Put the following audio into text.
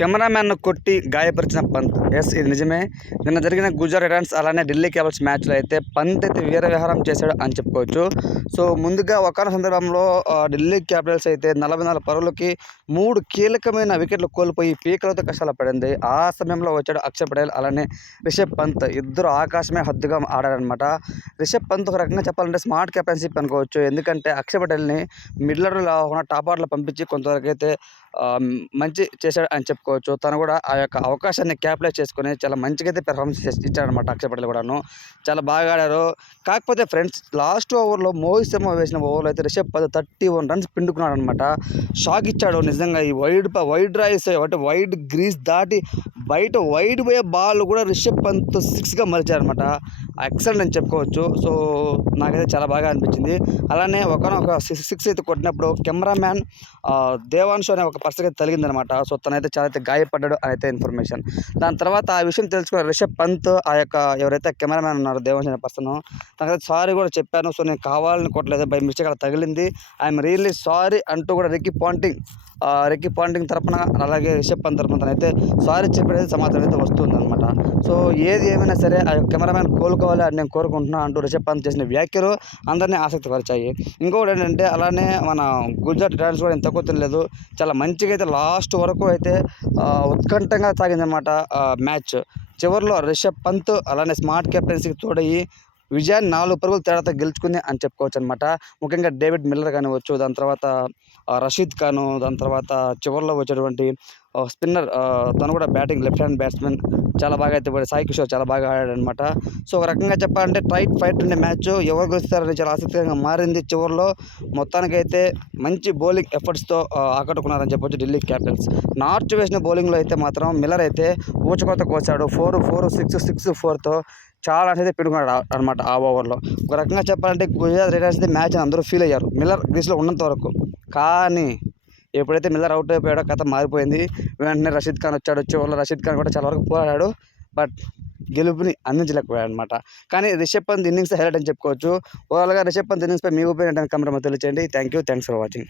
కెమెరామ్యాన్‌ను కొట్టి గాయపరిచిన పంత్. యెస్, ఇది నిజమే. నిన్న జరిగిన గుజరాత్ టైటాన్స్ అలానే ఢిల్లీ క్యాపిటల్స్ మ్యాచ్‌లో అయితే పంత్ అయితే వీరవిహారం చేశాడు అని చెప్పుకోవచ్చు. సో, ముందుగా ఒకానొక సందర్భంలో ఢిల్లీ క్యాపిటల్స్ అయితే 44 పరుగులకి 3 కీలకమైన వికెట్లు కోల్పోయి పీకలతో కష్టాలు పడింది. ఆ సమయంలో వచ్చాడు అక్షర్ పటేల్ అలానే రిషబ్ పంత్. ఇద్దరు ఆకాశమే హద్దుగా ఆడారనమాట. రిషబ్ పంత్ ఒక రకంగా చెప్పాలంటే స్మార్ట్ కెప్టెన్షిప్ అనుకోవచ్చు. ఎందుకంటే అక్షర్ పటేల్‌ని మిడిల్ ఆర్డర్‌లో కాకుండా టాప్ ఆర్డర్‌లో పంపించి కొంతవరకైతే మంచి చేశాడు అని చెప్పుకోవచ్చు. తను కూడా ఆ యొక్క అవకాశాన్ని క్యాపిటలైజ్ చేసుకొని చాలా మంచిగా అయితే పెర్ఫార్మెన్స్ ఇచ్చాడనమాట అక్షర్ పటేల్ కూడాను. చాలా బాగా ఆడారు. కాకపోతే ఫ్రెండ్స్ లాస్ట్ ఓవర్‌లో మోహిత్ శర్మ వేసిన ఓవర్‌లో అయితే రిషబ్ పంత్ 31 రన్స్ పిండుకున్నాడనమాట. షాక్ ఇచ్చాడు నిజంగా. ఈ వైడ్ రైస్ అంటే వైడ్ గ్రీజ్ దాటి బయట వైడ్ పోయే బాల్ కూడా రిషబ్ పంత్ 6గా మలిచారనమాట. ఎక్సలెంట్ అని చెప్పుకోవచ్చు. సో, నాకైతే చాలా బాగా అనిపించింది. అలానే ఒకానొక సిక్స్ అయితే కొట్టినప్పుడు కెమెరామ్యాన్ దేవాన్షు అనే ఒక పర్సన్‌కి అయితే తగిలిందనమాట. సో, తనైతే చాలా అయితే గాయపడ్డాడు అనైతే ఇన్ఫర్మేషన్. దాని తర్వాత ఆ విషయం తెలుసుకున్న రిషబ్ పంత్ ఆ యొక్క ఎవరైతే కెమెరామ్యాన్ ఉన్నారో దేవాన్షు అనే పర్సను, తనకైతే సారీ కూడా చెప్పాను. సో, నేను కావాలని కొట్టలేదు, బై మిస్టేక్ అలా తగిలింది. ఐఎమ్ రియల్లీ సారీ అంటూ కూడా రిక్కీ పాంటింగ్ తరపున అలాగే రిషబ్ పంత్ తరపున తనైతే సారీ చెప్పేది సమాచారం అయితే వస్తుందనమాట. సో, ఏది ఏమైనా సరే ఆ యొక్క కెమెరామ్యాన్ కోలుకోవాలి అని నేను కోరుకుంటున్నా అంటూ రిషబ్ పంత్ చేసిన వ్యాఖ్యలు అందరినీ ఆసక్తిపరిచాయి. ఇంకొకటి ఏంటంటే అలానే మన గుజరాత్ టైటాన్స్ కూడా ఎంత తెలియలేదు, చాలా మంచిగా అయితే లాస్ట్ వరకు అయితే ఉత్కంఠంగా సాగిందనమాట మ్యాచ్. చివరిలో రిషబ్ పంత్ అలానే స్మార్ట్ కెప్టెన్సీకి తోడయ్యి విజయాన్ని 4 పరుగుల తేడాతో గెలుచుకుంది అని చెప్పుకోవచ్చు అనమాట. ముఖ్యంగా డేవిడ్ మిల్లర్ కానివ్వచ్చు, దాని తర్వాత రషీద్ ఖాను, దాని తర్వాత చివరిలో వచ్చేటువంటి స్పిన్నర్, తను కూడా బ్యాటింగ్ లెఫ్ట్ హ్యాండ్ బ్యాట్స్‌మెన్ చాలా బాగా అయితే సాయి కిషోర్ చాలా బాగా ఆడాడనమాట. సో, ఒక రకంగా చెప్పాలంటే టైట్ ఫైట్ ఉండే మ్యాచ్ ఎవరు గెలుస్తారని చాలా ఆసక్తికరంగా మారింది. చివరిలో మొత్తానికైతే మంచి బౌలింగ్ ఎఫర్ట్స్‌తో ఆకట్టుకున్నారని చెప్పొచ్చు ఢిల్లీ క్యాపిటల్స్. నార్త్ వేసిన బౌలింగ్‌లో అయితే మాత్రం మిల్లర్ అయితే ఊచకోత కోసాడు. 4, 4, 6, 6, 4తో చాలా అయితే పిండుకున్నాడు అనమాట ఆ ఓవర్‌లో. ఒక రకంగా చెప్పాలంటే గుజరాత్ టైటాన్స్ అయితే మ్యాచ్ అని అందరూ ఫీల్ అయ్యారు మిల్లర్ క్రీజ్‌లో ఉన్నంత వరకు. కానీ ఎప్పుడైతే మిల్లర్ అవుట్ అయిపోయాడో కథ మారిపోయింది. వెంటనే రషీద్ ఖాన్ వచ్చాడు. చివరిలో రషీద్ ఖాన్ కూడా చాలా వరకు పోరాడాడు. బట్ గెలుపుని అందించలేకపోయాడనమాట. కానీ రిషబ్ పంత్ ఇన్నింగ్స్ హైలైట్ అని చెప్పుకోవచ్చు. ఓవరాల్‌గా రిషబ్ పంత్ ఇన్నింగ్స్‌పై మీ ఒపీనియన్ ఏంటని కామెంట్ రూపంలో తెలియచేయండి. Thanks for watching.